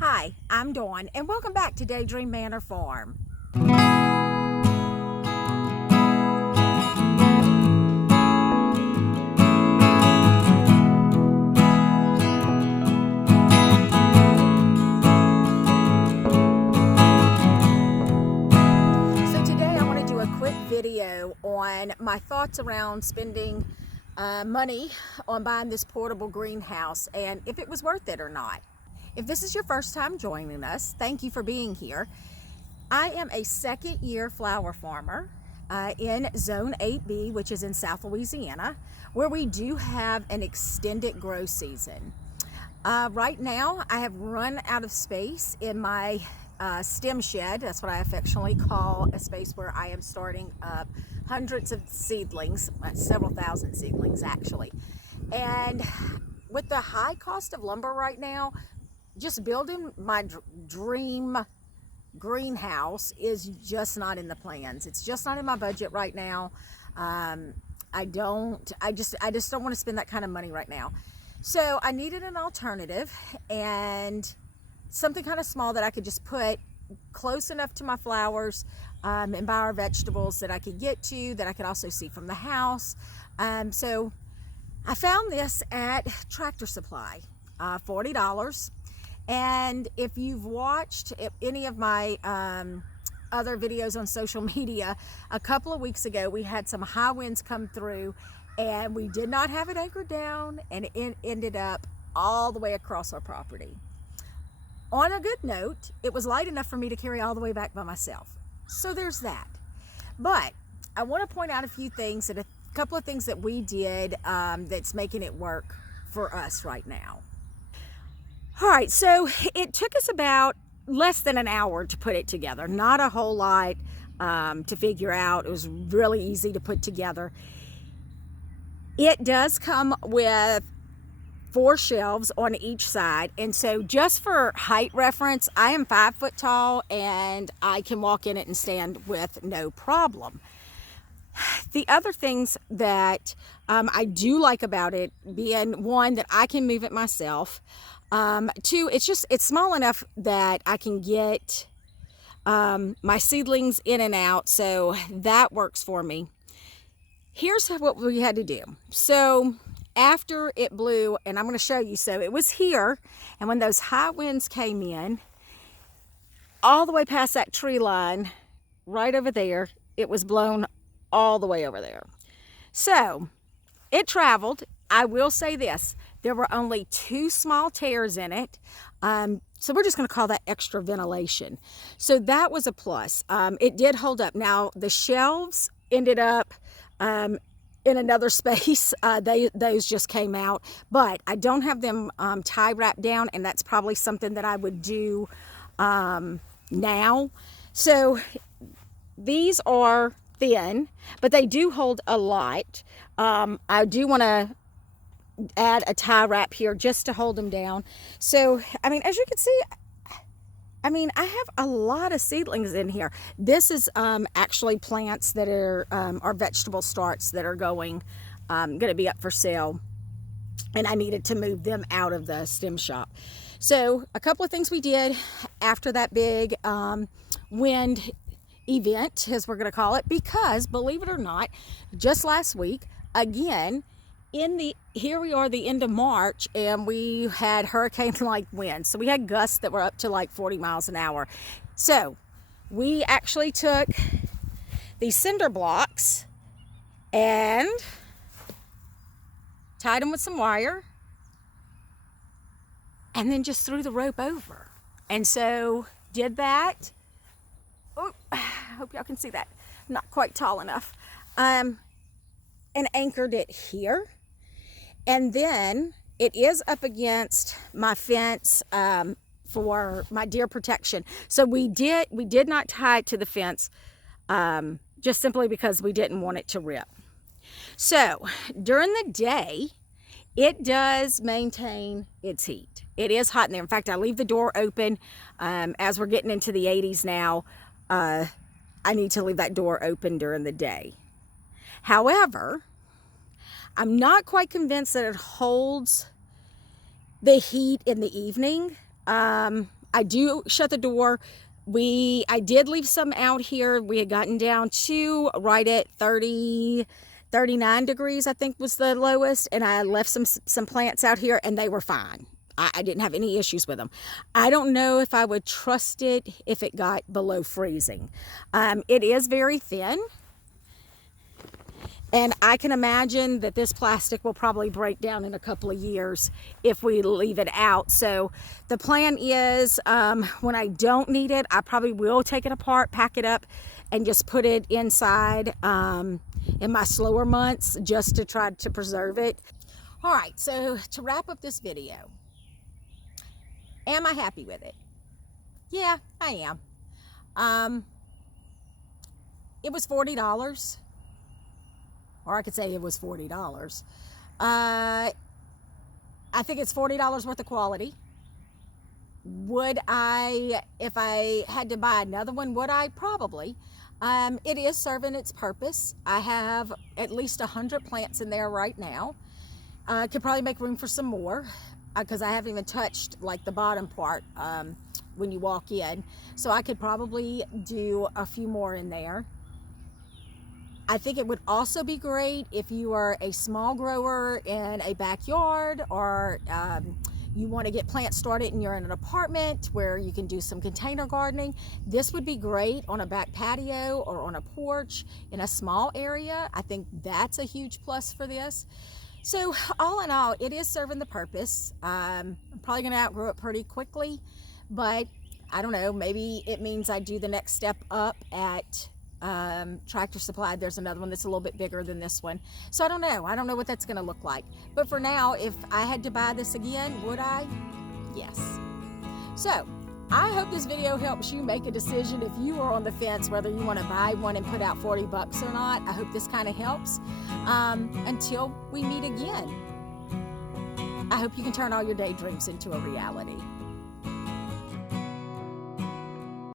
Hi, I'm Dawn, and welcome back to Daydream Manor Farm. So today I want to do a quick video on my thoughts around spending money on buying this portable greenhouse and if it was worth it or not. If this is your first time joining us, thank you for being here. I am a second-year flower farmer in Zone 8B, which is in South Louisiana, where we do have an extended grow season. Right now, I have run out of space in my stem shed. That's what I affectionately call a space where I am starting up hundreds of seedlings, several thousand seedlings actually. And with the high cost of lumber right now, just building my dream greenhouse is just not in the plans. It's just not in my budget right now. I just don't want to spend that kind of money right now. So I needed an alternative and something kind of small that I could just put close enough to my flowers and buy our vegetables that I could get to, that I could also see from the house. So I found this at Tractor Supply, $40. And if you've watched any of my other videos on social media, a couple of weeks ago we had some high winds come through and we did not have it anchored down, and it ended up all the way across our property. On a good note, it was light enough for me to carry all the way back by myself. So there's that. But I want to point out a few things, and a couple of things that we did that's making it work for us right now. All right, so it took us about less than an hour to put it together. Not a whole lot to figure out. It was really easy to put together. It does come with 4 shelves on each side, and so just for height reference, I am 5 foot tall and I can walk in it and stand with no problem. The other things that I do like about it being, one, that I can move it myself. 2, it's small enough that I can get my seedlings in and out, so that works for me. Here's what we had to do. So after it blew, and I'm going to show you, so it was here, and when those high winds came in, all the way past that tree line, right over there, it was blown all the way over there. So it traveled. I will say this, there were only 2 small tears in it, so we're just going to call that extra ventilation. So that was a plus. It did hold up. Now the shelves ended up in another space. Those just came out, but I don't have them tie wrapped down, and that's probably something that I would do now. So these are thin, but they do hold a lot. I do want to add a tie wrap here just to hold them down. So, I mean, as you can see, I have a lot of seedlings in here. This is actually plants that are vegetable starts that are going to be up for sale, and I needed to move them out of the stem shop. So a couple of things we did after that big wind event, as we're going to call it, because believe it or not, just last week, again, here we are the end of March, and we had hurricane-like winds. So we had gusts that were up to like 40 miles an hour. So we actually took these cinder blocks and tied them with some wire and then just threw the rope over. And so did that. Oh, I hope y'all can see that. I'm not quite tall enough. And anchored it here. And then it is up against my fence for my deer protection. So we did not tie it to the fence just simply because we didn't want it to rip. So during the day, it does maintain its heat. It is hot in there. In fact, I leave the door open as we're getting into the 80s now. I need to leave that door open during the day. However, I'm not quite convinced that it holds the heat in the evening. I do shut the door. I did leave some out here. We had gotten down to right at 39 degrees, I think was the lowest. And I left some plants out here and they were fine. I didn't have any issues with them. I don't know if I would trust it if it got below freezing. It is very thin. And I can imagine that this plastic will probably break down in a couple of years if we leave it out. So the plan is when I don't need it, I probably will take it apart, pack it up, and just put it inside in my slower months just to try to preserve it. All right, so to wrap up this video, am I happy with it? Yeah, I am. It was $40. Or I could say it was $40. I think it's $40 worth of quality. Would I, if I had to buy another one, would I? Probably. It is serving its purpose. I have at least 100 plants in there right now. I could probably make room for some more because I haven't even touched like the bottom part when you walk in. So I could probably do a few more in there. I think it would also be great if you are a small grower in a backyard, or you want to get plants started and you're in an apartment where you can do some container gardening. This would be great on a back patio or on a porch in a small area. I think that's a huge plus for this. So all in all, it is serving the purpose. I'm probably going to outgrow it pretty quickly, but I don't know, maybe it means I do the next step up at Tractor Supply. There's another one that's a little bit bigger than this one. So I don't know what that's going to look like. But for now, if I had to buy this again, would I? Yes. So I hope this video helps you make a decision if you are on the fence whether you want to buy one and put out 40 bucks or not. I hope this kind of helps. Until we meet again, I hope you can turn all your daydreams into a reality.